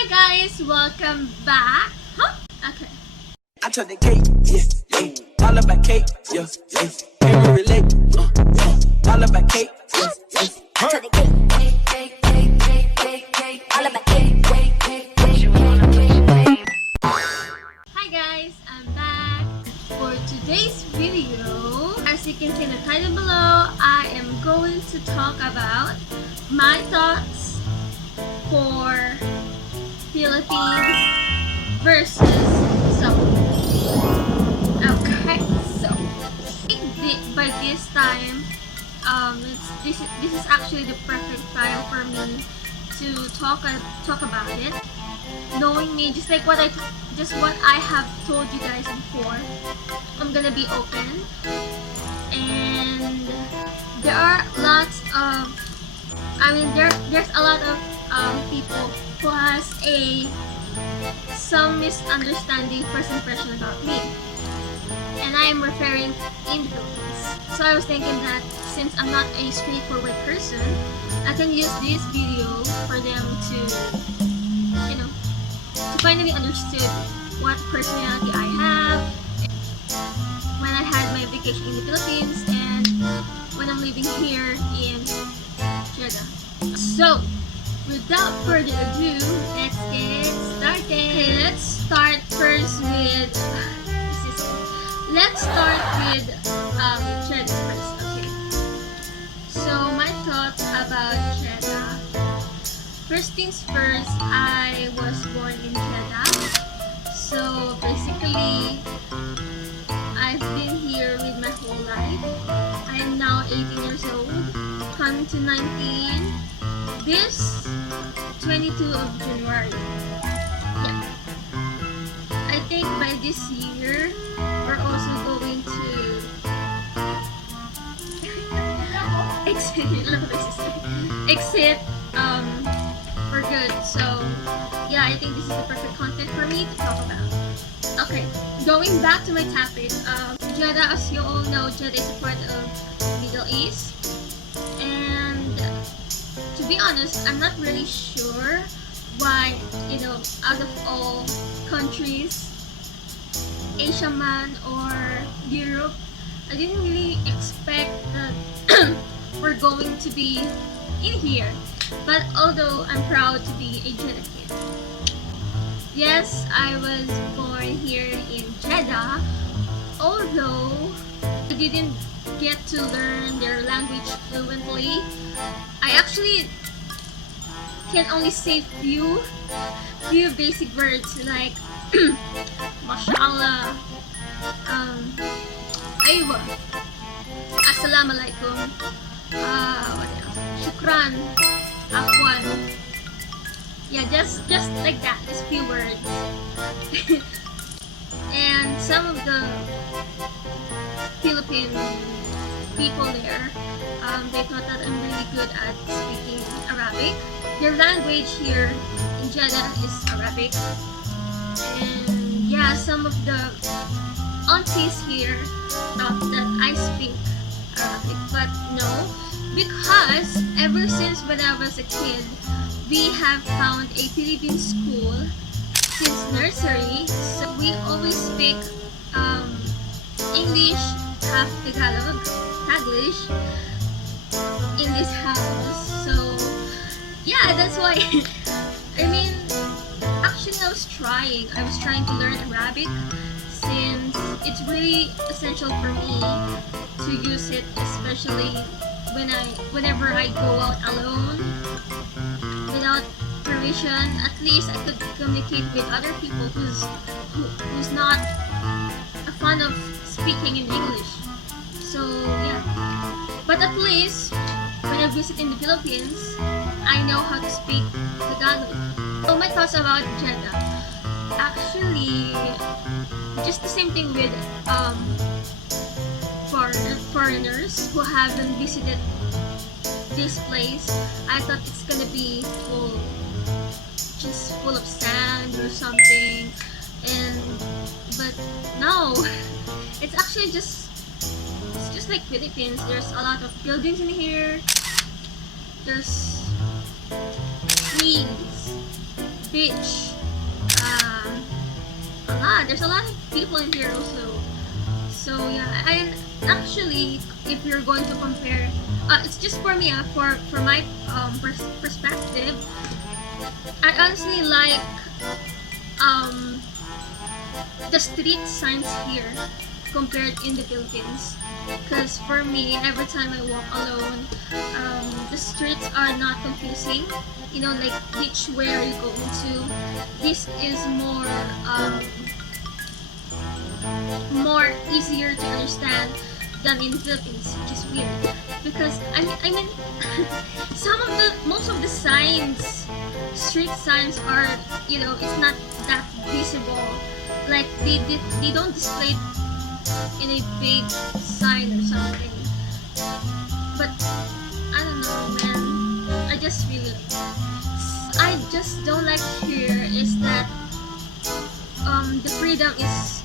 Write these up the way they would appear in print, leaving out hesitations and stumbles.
Hi guys, welcome back. Huh? Okay. I took the cake, yeah, yeah. All about cake, yeah, yeah. Can we relate? All about cake, yeah, yeah. I took the cake, all of my cake. Hi guys, I'm back for today's video. As you can see in the title below, I am going to talk about my thoughts for Philippines versus Saudi. Okay, so by this time, this is actually the perfect time for me to talk about it. Knowing me, just what I have told you guys before, I'm gonna be open, and there are lots of, there's a lot of people who has some misunderstanding first impression about me, and I am referring in the Philippines. So I was thinking that since I'm not a straightforward person, I can use this video for them to finally understood what personality I have when I had my vacation in the Philippines and when I'm living here in Jeddah. So, without further ado, let's get started. Okay, let's start first with Jeddah first. Okay. So my thoughts about Jeddah. First things first, I was born in Jeddah. So basically, I've been here with my whole life. I am now 18 years old, coming to 19 this 22 of January. Yeah. I think by this year, we're also going to exit for good. So yeah, I think this is the perfect content for me to talk about. Okay, going back to my topic, Jeddah, as you all know, Jeddah is a part of Middle East, and to be honest, I'm not really sure why, out of all countries, Asia man or Europe, I didn't really expect that we're going to be in here. But although I'm proud to be a Jeddah kid. Yes, I was born here in Jeddah, although I didn't get to learn their language fluently. I actually can only say few basic words like mashallah, aywa, assalamualaikum, what else? Shukran, afwan. Yeah, just like that, just few words. And some of the Philippine people there, they thought that I'm really good at speaking Arabic. Their language here in Jeddah is Arabic. And yeah, some of the aunties here thought that I speak Arabic, but no, because ever since when I was a kid, we have found a Philippine school since nursery, so we always speak English, half Taglish in this house. So yeah, that's why actually I was trying to learn Arabic, since it's really essential for me to use it, especially whenever I go out alone without permission. At least I could communicate with other people who's not a fan of speaking in English. So yeah, but at least when I visit in the Philippines, I know how to speak Tagalog. So my thoughts about Jeddah, actually just the same thing with foreigners who haven't visited this place. I thought it's gonna be just full of sand or something, but no, it's actually just like Philippines. There's a lot of buildings in here. There's trees, beach. There's a lot of people in here also. So yeah, and actually, if you're going to compare, it's just for me, for my perspective. I honestly like the street signs here compared in the Philippines. Because for me, every time I walk alone, the streets are not confusing. You know, like which way are you going to? This is more easier to understand than in the Philippines, which is weird. Because I mean, most of the signs, street signs are, you know, it's not that visible. Like they don't display in a big sign or something. But I don't know, man. I just don't like here is that the freedom is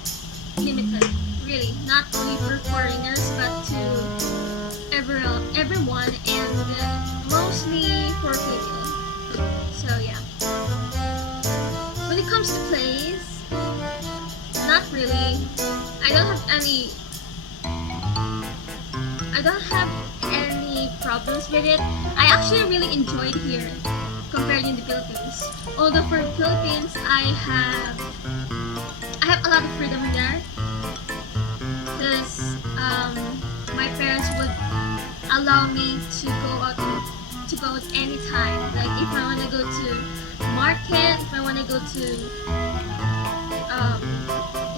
limited. Really, not only for foreigners but to everyone, and mostly for people. So yeah. When it comes to plays, not really. I don't have any problems with it. I actually really enjoyed here compared in the Philippines. Although for Philippines, I have a lot of freedom there, because my parents would allow me to go out anytime. Like if I want to go to market, if I want to go to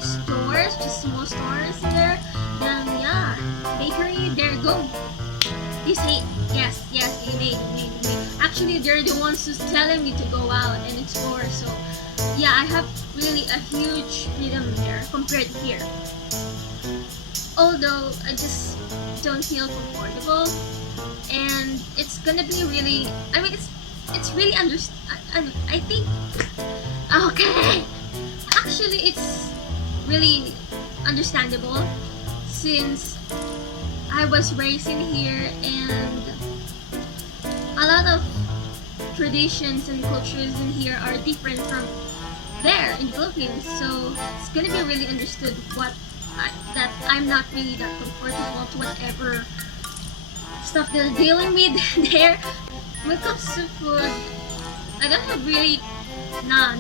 stores, just small stores there, then yeah, bakery, there you go. They say yes, you may. Actually, they're the ones who's telling me to go out and explore. So yeah, I have really a huge freedom there compared here. Although I just don't feel comfortable, and it's gonna be really. I mean, it's really I think okay. Actually, it's really understandable since I was raised in here, and a lot of traditions and cultures in here are different from there in the Philippines. So it's gonna be really understood that I'm not really that comfortable to whatever stuff they're dealing with there. When it comes to food, I don't have really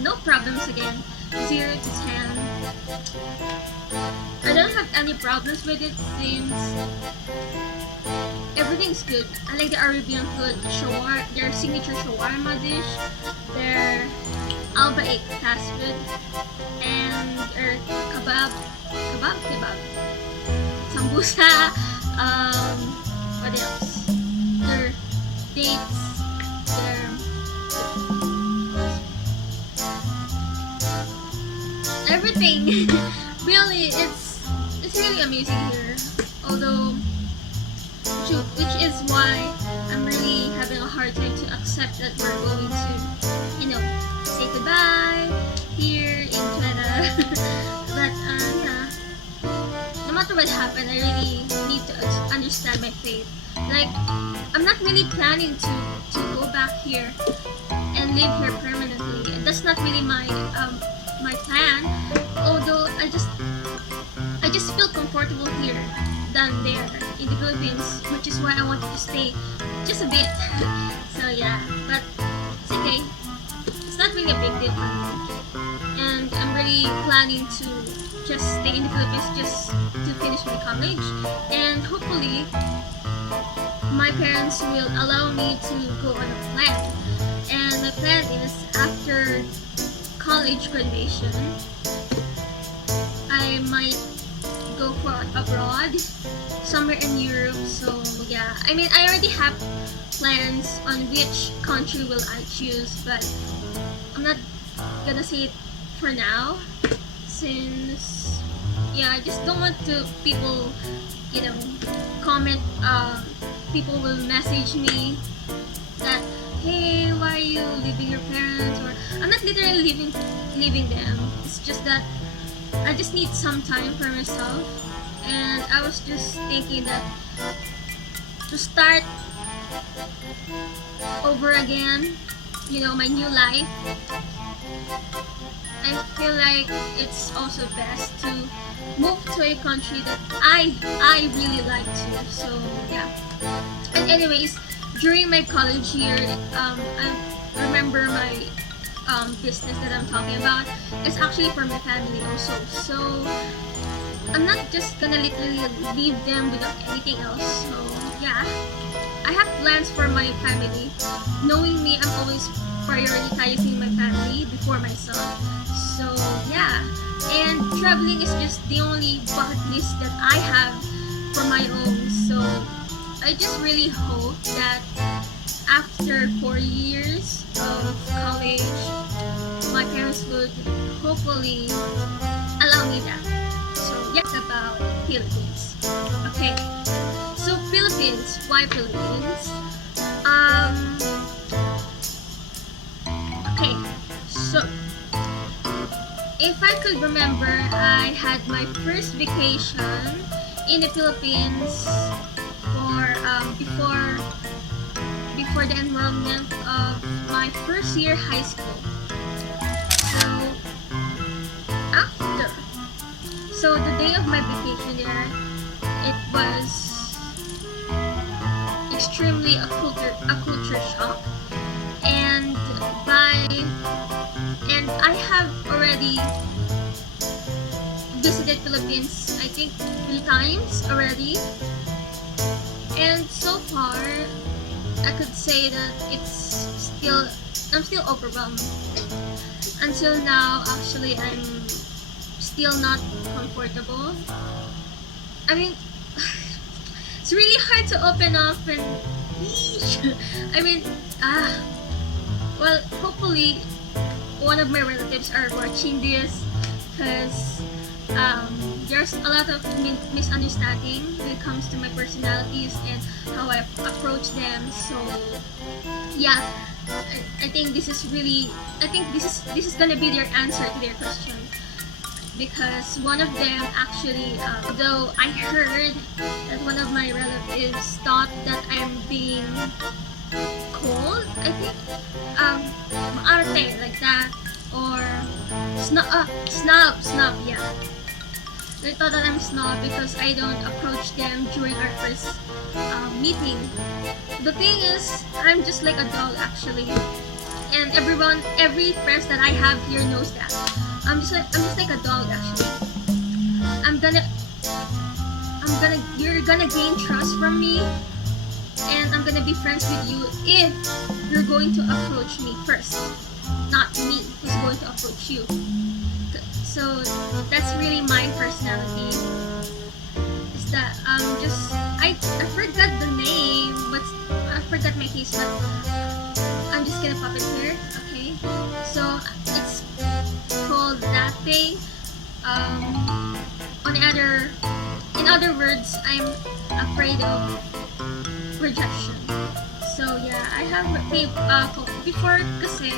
no problems again. 0 to 10. I don't have any problems with it since everything's good. I like the Arabian food, their signature shawarma dish, their Alba 8 fast food, and their kebab, sambusa, what else? Their dates, their everything. Really, it's really amazing here. Although, which is why I'm really having a hard time to accept that we're going to, you know, say goodbye here in Jeddah. But yeah, no matter what happened, I really need to understand my fate. Like, I'm not really planning to go back here and live here permanently. That's not really my plan. Although I just feel comfortable here than there in the Philippines, which is why I wanted to stay just a bit. So yeah, but it's okay. It's not really a big deal for me, and I'm really planning to just stay in the Philippines just to finish my college, and hopefully my parents will allow me to go on a plan. And my plan is after college graduation, I might go for abroad, somewhere in Europe. So yeah, I mean, I already have plans on which country will I choose, but I'm not gonna say it for now, since yeah, I just don't want to people, you know, comment. People will message me that, hey, why are you leaving your parents? Or I'm not literally leaving them. It's just that I just need some time for myself, and I was just thinking that to start over again, you know, my new life, I feel like it's also best to move to a country that I really like to. So yeah. And anyways, during my college year, I remember my business that I'm talking about is actually for my family also. So I'm not just gonna literally leave them without anything else. So yeah, I have plans for my family. Knowing me, I'm always prioritizing my family before myself. So yeah, and traveling is just the only bucket list that I have for my own. So I just really hope that after 4 years of college, my parents would hopefully allow me that. So yeah, about Philippines. Okay, so Philippines. Why Philippines? Okay, so if I could remember, I had my first vacation in the Philippines for before the enrollment of my first year high school. So after, so the day of my vacation there, it was extremely a culture shock, and I have already visited Philippines, I think 3 times already, and so far I could say that I'm still overwhelmed. Until now, actually, I'm still not comfortable. I mean, it's really hard to open up and I mean, well, hopefully one of my relatives are watching this, because there's a lot of misunderstanding when it comes to my personalities and how I approach them. So yeah, I think this is gonna be their answer to their question, because one of them actually, though I heard that one of my relatives thought that I'm being cold, I think, maarte, like that, or snob, yeah. They thought that I'm snob because I don't approach them during our first meeting. The thing is, I'm just like a dog actually, and every friends that I have here knows that. I'm just like a dog actually. You're gonna gain trust from me, and I'm gonna be friends with you if you're going to approach me first, not me who's going to approach you. So that's really my personality. Is that I forgot the name, but I forgot my case, but I'm just gonna pop it here. Okay, so it's called latte. In other words, I'm afraid of rejection. So yeah, I have before, kasi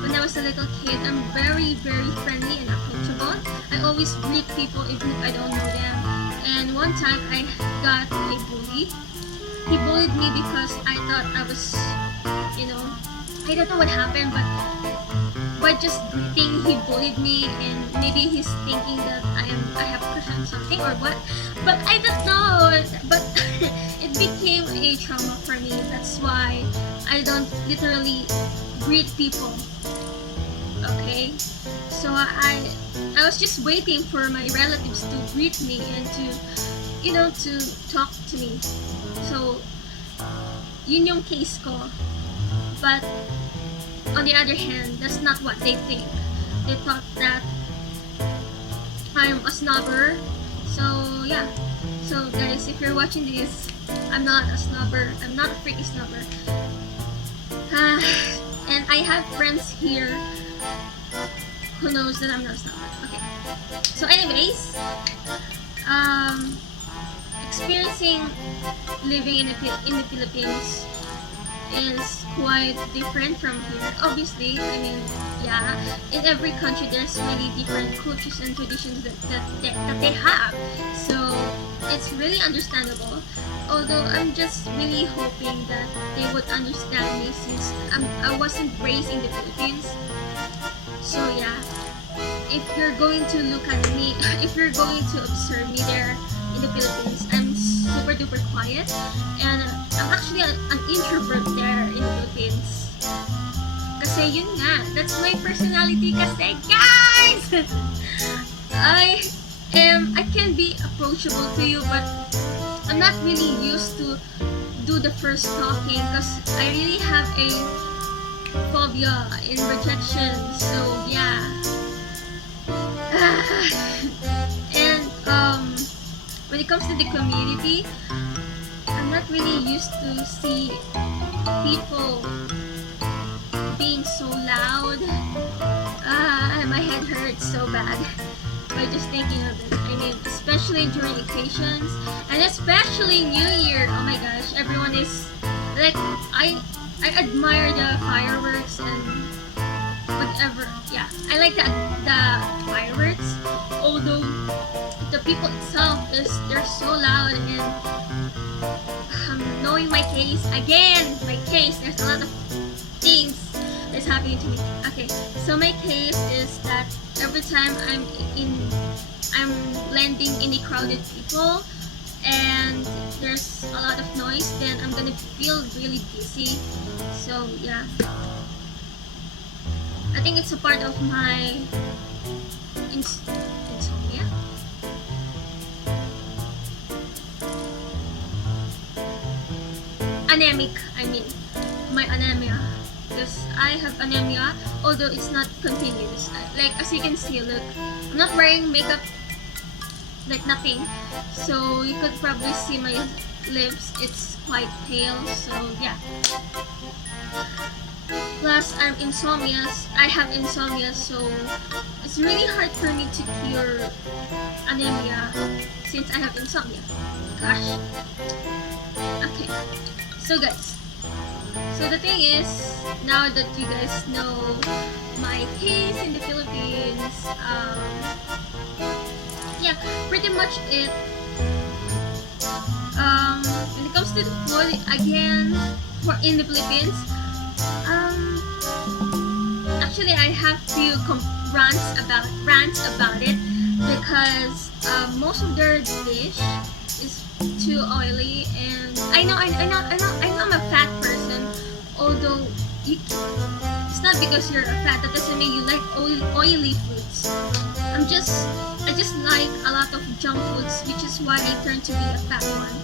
when I was a little kid, I'm very friendly and approachable. I always greet people even if I don't know them. And one time I got a bully. He bullied me because I thought I was, I don't know what happened, but by just greeting, he bullied me, and maybe he's thinking that I have crush on something or what. But I don't know. But it became a trauma for me. That's why I don't literally greet people. Okay, so I was just waiting for my relatives to greet me and to talk to me. So yun yung case ko. But on the other hand, that's not what they think. They thought that I'm a snobber. So yeah. So guys, if you're watching this, I'm not a snobber. I'm not a freaky snobber. And I have friends here who knows that I'm not a snobber. Okay. So anyways, experiencing living in the Philippines is quite different from here. Obviously, I mean, yeah, in every country there's really different cultures and traditions that they have. So it's really understandable. Although I'm just really hoping that they would understand me, since I wasn't raised in the Philippines. if you're going to look at me, if you're going to observe me there in the Philippines, I'm super duper quiet, and I'm actually an introvert there in the Philippines. Kasi yun nga, that's my personality kasi, guys! I can be approachable to you, but I'm not really used to do the first talking because I really have a phobia in rejection. So yeah. And when it comes to the community, I'm not really used to see people being so loud. My head hurts so bad by just thinking of it. I mean, especially during occasions, and especially New Year. Oh my gosh, everyone is like, I admire the fireworks and whatever. Yeah, I like the fireworks. Although the people itself they're so loud, and knowing my case again, there's a lot of things that's happening to me. Okay, so my case is that every time I'm blending in the crowded people and there's a lot of noise, then I'm gonna feel really dizzy. So yeah, I think it's a part of my insomnia. Anemic, I mean, my anemia. Because I have anemia, although it's not continuous. Like, as you can see, look, I'm not wearing makeup, like nothing. So you could probably see my lips, it's quite pale, so yeah. Plus, I have insomnia, so it's really hard for me to cure anemia since I have insomnia. Gosh. Okay, so guys, so the thing is, now that you guys know my case in the Philippines, yeah, pretty much it. When it comes to the food, again, in the Philippines, actually I have few rants about it because most of their dish is too oily, and I know I'm a fat person. Although it's not because you're a fat, that doesn't mean you like oily foods. I just like a lot of junk foods, which is why I turned to be a fat one.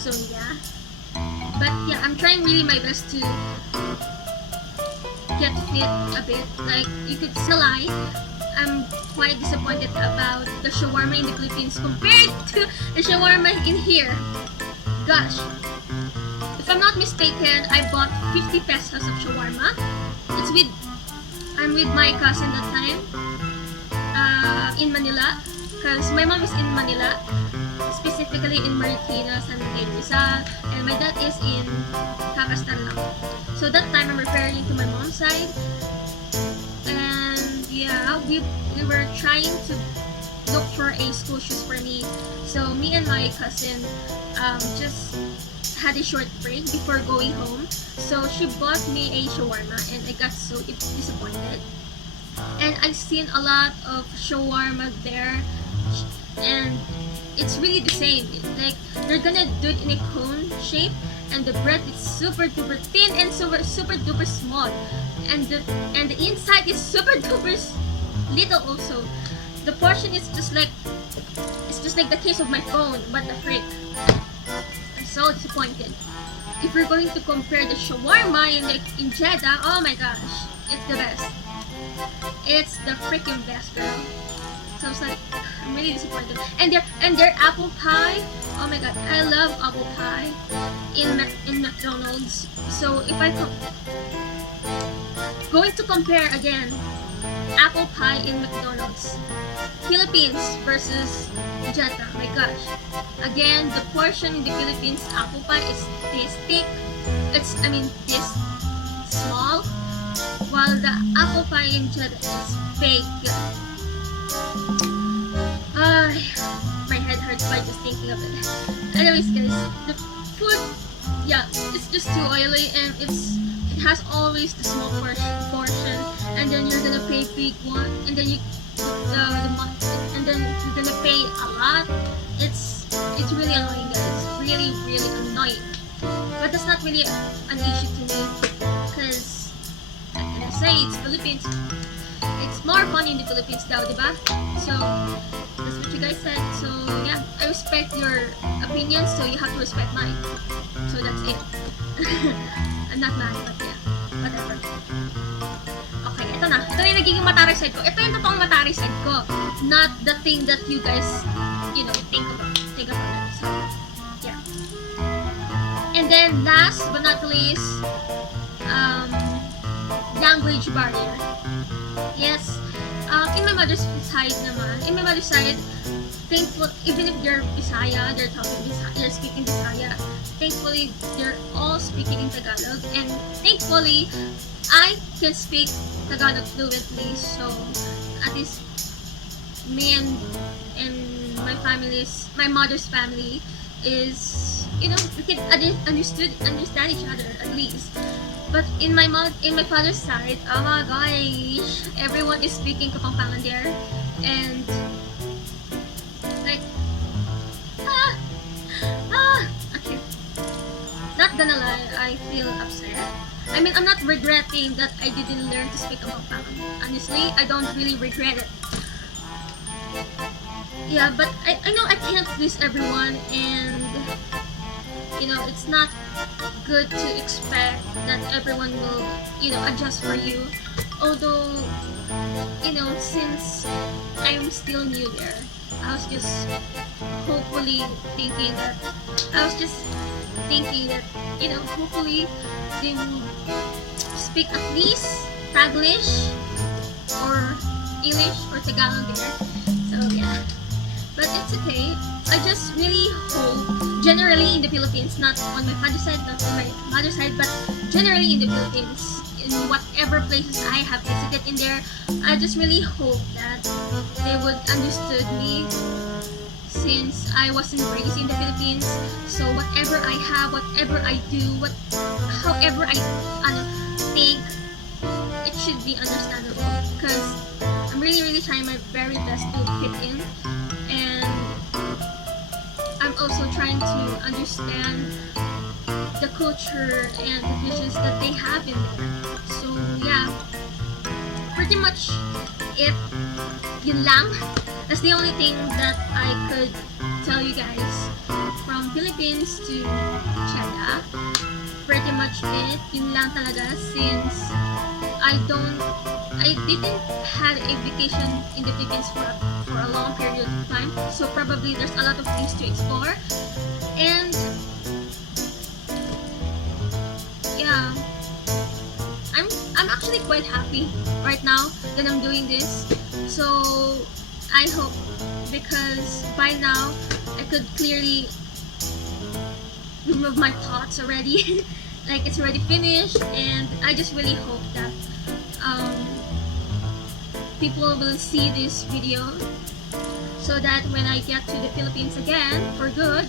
So yeah, but yeah, I'm trying really my best to get fit a bit. Like, you could still lie, I'm quite disappointed about the shawarma in the Philippines compared to the shawarma in here. Gosh. If I'm not mistaken, I bought 50 pesos of shawarma. I'm with my cousin that time in Manila, because my mom is in Manila, specifically in Marikina, San Miguel, Rizal, and my dad is in Cagastaran. So that time I'm referring to my mom's side, and yeah, we were trying to look for a school shoes for me. So me and my cousin just had a short break before going home, so she bought me a shawarma, and I got so disappointed. And I've seen a lot of shawarma there, and it's really the same. Like, they're gonna do it in a cone shape, and the bread is super duper thin and super duper small, and the inside is super duper little also. The portion is just like the case of my phone. What the frick? I'm so disappointed. If we're going to compare the shawarma in Jeddah, oh my gosh, it's the best. It's the freaking best, girl. So I was like, I'm really disappointed. And their apple pie, oh my god, I love apple pie in McDonald's. So if I going to compare again, apple pie in McDonald's, Philippines versus Jeddah, my gosh. Again, the portion in the Philippines apple pie is this thick. This small, while the apple pie in Jeddah is big. My head hurts by just thinking of it. Anyways, guys, the food, yeah, it's just too oily, and it has always the small portion, and then you're gonna pay big one, and then the and then you're gonna pay a lot. It's really annoying, guys. Really, really annoying. But that's not really an issue to me, because like I say, it's Philippines. It's more fun in the Philippines daw, diba? So that's what you guys said. So yeah, I respect your opinions, so you have to respect mine. So that's it. I'm not mad, but yeah, whatever. Okay, ito na. Ito na yung nagiging matari side ko. Ito yung totoong matari side ko. Not the thing that you guys, think about it. So, yeah. And then, last but not least, language barrier. Yes, in my mother's side naman, thankful, even if they're Bisaya, they're speaking Bisaya, thankfully, they're all speaking in Tagalog, and thankfully, I can speak Tagalog fluently, so at least me and my mother's family is, we can understand each other at least. But in my father's side, oh my gosh, everyone is speaking Kapampangan there, and like, okay. Not gonna lie, I feel upset. I mean, I'm not regretting that I didn't learn to speak Kapampangan. Honestly, I don't really regret it. Yeah, but I know I can't please everyone, and it's not good to expect that everyone will, adjust for you. Although, since I'm still new there, I was just thinking that, hopefully they will speak at least Taglish or English or Tagalog there. So yeah, but it's okay. I just really hope, generally in the Philippines, not on my father's side, not on my mother's side, but generally in the Philippines, in whatever places I have visited in there, I just really hope that they would understood me, since I wasn't raised in the Philippines. So whatever I have, whatever I do, however I think, it should be understandable, because I'm really, really trying my very best to fit in, and I'm also trying to understand the culture and the visions that they have in there. So yeah, pretty much it. Yun lang. That's the only thing that I could tell you guys from Philippines to Jeddah. Pretty much it. Yun lang talaga, since I didn't have a vacation in the Philippines for a long period of time, so probably there's a lot of things to explore, and yeah, I'm actually quite happy right now that I'm doing this. So I hope, because by now I could clearly remove my thoughts already. Like, it's already finished, and I just really hope that people will see this video, so that when I get to the Philippines again for good,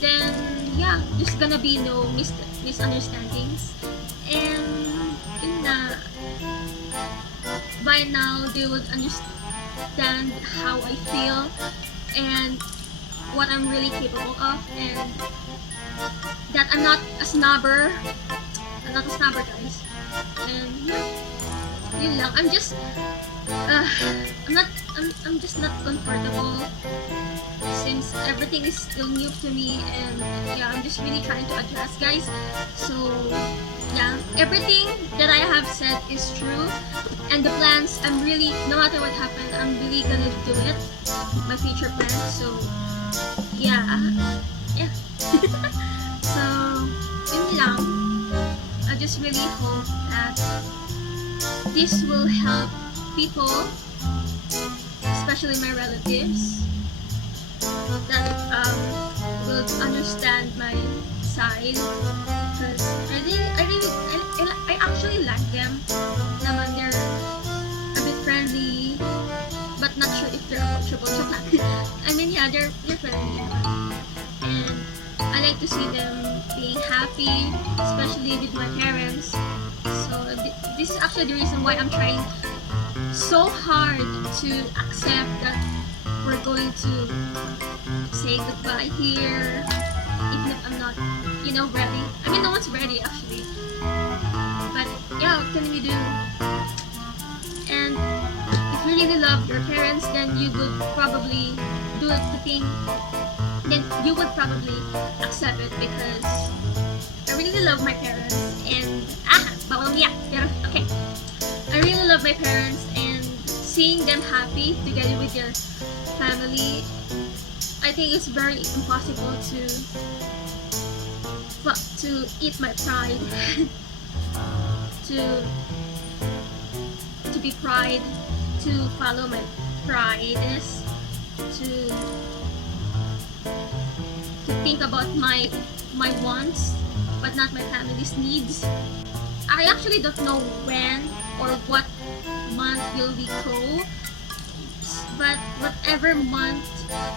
then yeah, there's gonna be no misunderstandings, and yun na, by now they would understand how I feel and what I'm really capable of, and that I'm not a snobber. I'm not a snobber, guys. And yeah, yun lang. I'm just not comfortable, since everything is still new to me, and yeah, I'm just really trying to adjust, guys. So yeah, everything that I have said is true, and the plans, I'm really, no matter what happened, I'm really gonna do it, my future plans. So yeah. So yun lang. I just really hope that this will help people, especially my relatives, that will understand my side, because I actually like them. Naman, they're a bit friendly, but not sure if they're approachable. I mean, yeah, they're friendly, and I like to see them being happy, especially with my parents. So this is actually the reason why I'm trying so hard to accept that we're going to say goodbye here, even if I'm not, ready. I mean, no one's ready actually. But yeah, what can we do? And if you really love your parents, then you would probably do the thing. Then you would probably accept it because I really love my parents and bawal umiyak. Pero okay. I really love my parents and seeing them happy together with their family, I think it's very impossible to eat my pride. to be pride, to follow my pride is to think about my wants but not my family's needs. I actually don't know when or what month will we go, but whatever month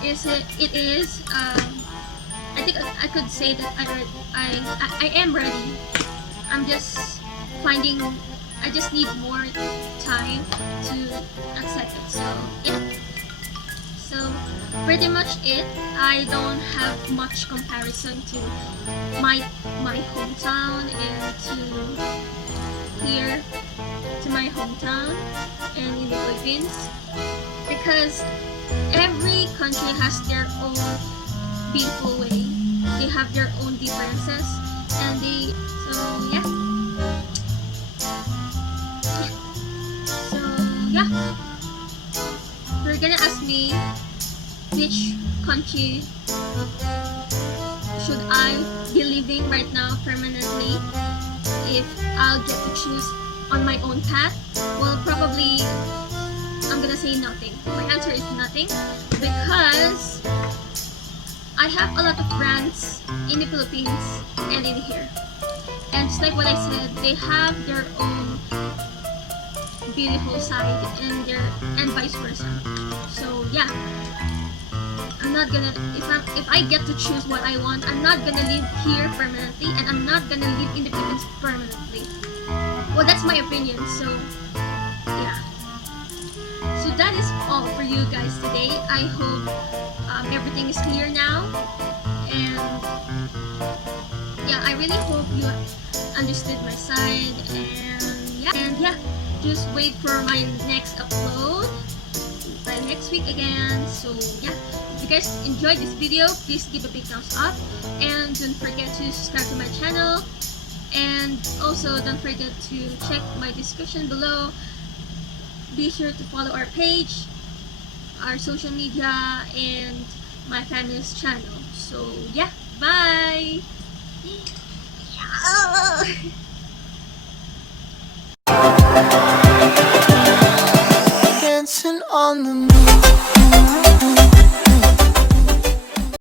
it is, I think I could say that I am ready. I'm just finding, I just need more time to accept it. So yeah. So pretty much it. I don't have much comparison to my hometown and to here, to my hometown and in the Philippines, because every country has their own beautiful way. They have their own differences, and so yeah. So yeah. You're gonna ask me which country should I be living right now permanently if I'll get to choose on my own path. Well, probably I'm gonna say nothing. My answer is nothing because I have a lot of friends in the Philippines and in here, and just like what I said, they have their own beautiful side and vice versa. So yeah, I'm not gonna, if I get to choose what I want, I'm not gonna live here permanently and I'm not gonna live in the Philippines permanently. Well, that's my opinion. So yeah, so that is all for you guys today. I hope everything is clear now, and yeah, I really hope you understood my side. And yeah, just wait for my next upload by next week again. So yeah, if you guys enjoyed this video, please give a big thumbs up and don't forget to subscribe to my channel, and also don't forget to check my description below. Be sure to follow our page, our social media, and my family's channel. So yeah, bye. Dancing on the moon.